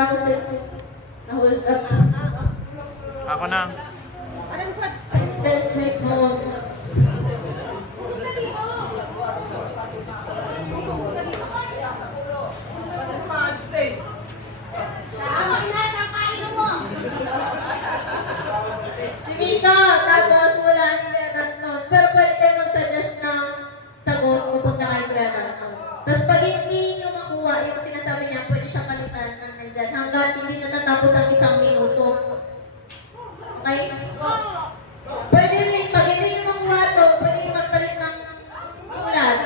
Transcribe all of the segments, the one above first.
Pero ako sila. Na-hold up. Ako na. Stealth make moves. Dito, tapos wala ni Renan nun. Pero pwede kayo mag-suggest ng sagot pupunta kay Renan nun. Tapos pag hindi nyo makuha yung sinasabi niya, pwede siya palitan ng nandyan hanggang hindi na natapos ang 1 minuto. Okay? Pwede rin, pag hindi nyo makuha to, pwede nyo magpalit ng ulan.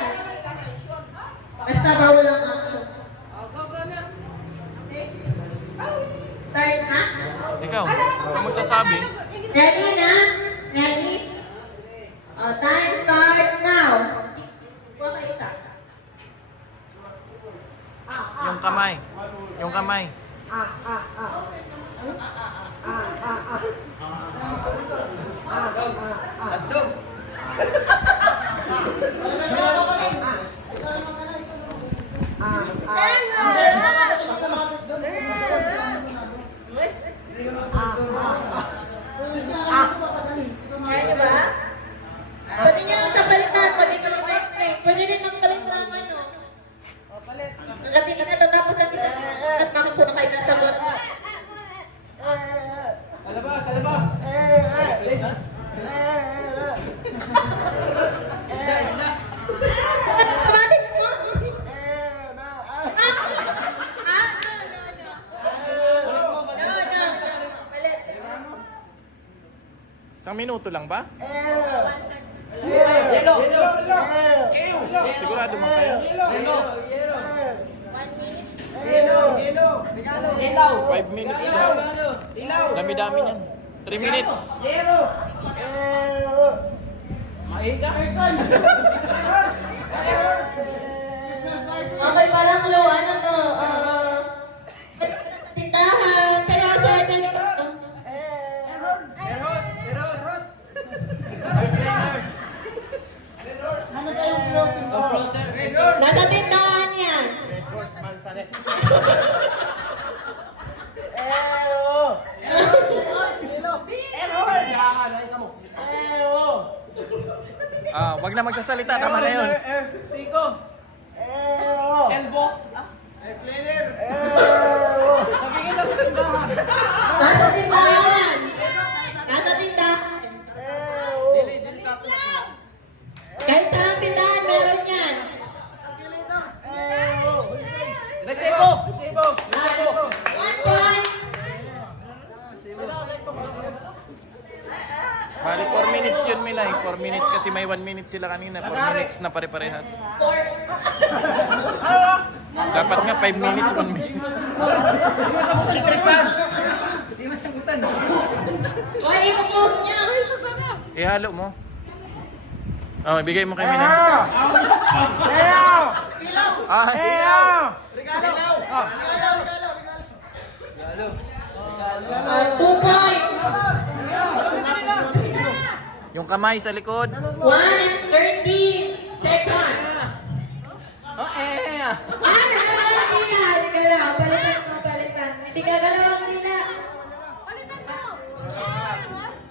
Basta bawal ang action. Okay? Start na? Ikaw, kung magsasabi. Ready na? Ready? Time start now. Kuha kayo isa. Yung kamay. Yung kamay. Kaya ba? Pwede nyo siya balikan. Pwede nyo mag-explain. Pwede rin magpalit ng ano. Hanggat hindi natatapos ang isa. At makakuha kayo ng sagot. Kalaba! Automatic mo. Palit. 1 minuto lang ba? Yellow! Sigurado man kayo? 5 minutes lang. Dami-dami niyan. 3 minutes. Okay, parang low, ano to, tindahan, pero certain to. Nasa tindahan yan. Wag na magsasalita. Tama na yun. Elbow! Nagiging sa tindahan! Nasa tindahan. Nasa tindahan. Dili sa Kahit saan tindahan, meron yan. Resibo! 1 point. Bali 4 minutes yun, Milay. 4 minutes kasi may 1 minute sila kanina. 4 minutes na pare-parehas. Dapat nga 5 minutes, 1 minute. Why i-close niya? Ihalo mo. Oh, ibigay mo kay Mina. Ay. 2 points. Yung kamay sa likod. 1 and 30 seconds. Nagalaw kanina. Nagalaw. Palitan. Hindi gagalaw kanina.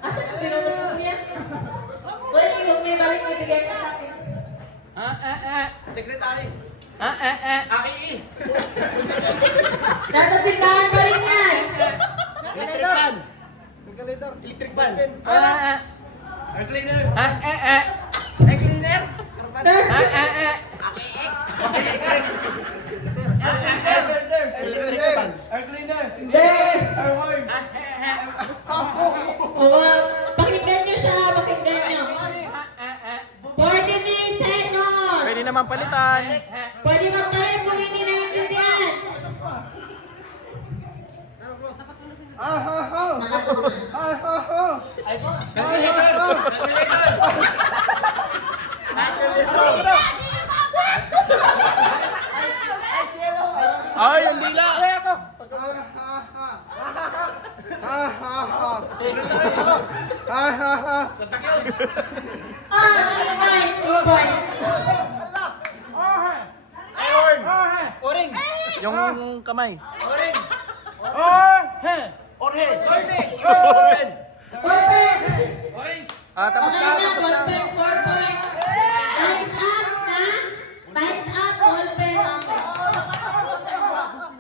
Asan ang ginunod mo niya? Pwede kung may balik ibigay mo sa akin. Secretary! Nasa tindahan pa rin yan. Electric fan! Air cleaner! Air cleaner! Air cleaner! Hindi. Air horn! Pakinggan niyo siya. Pakinggan niyo. 49 seconds. Pwede naman palitan. Pwede magpalit kung hindi naiintindihan. Ay, yung dila. Oring! Yung kamay. Oring! Orhe. Open. Open! Orange. Tapos Okay na, na, tapos na. ballpen, 4 points. Time's up na. Time's up, ballpen.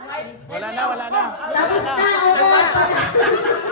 Okay. Wala na, wala na. Tapos na, over.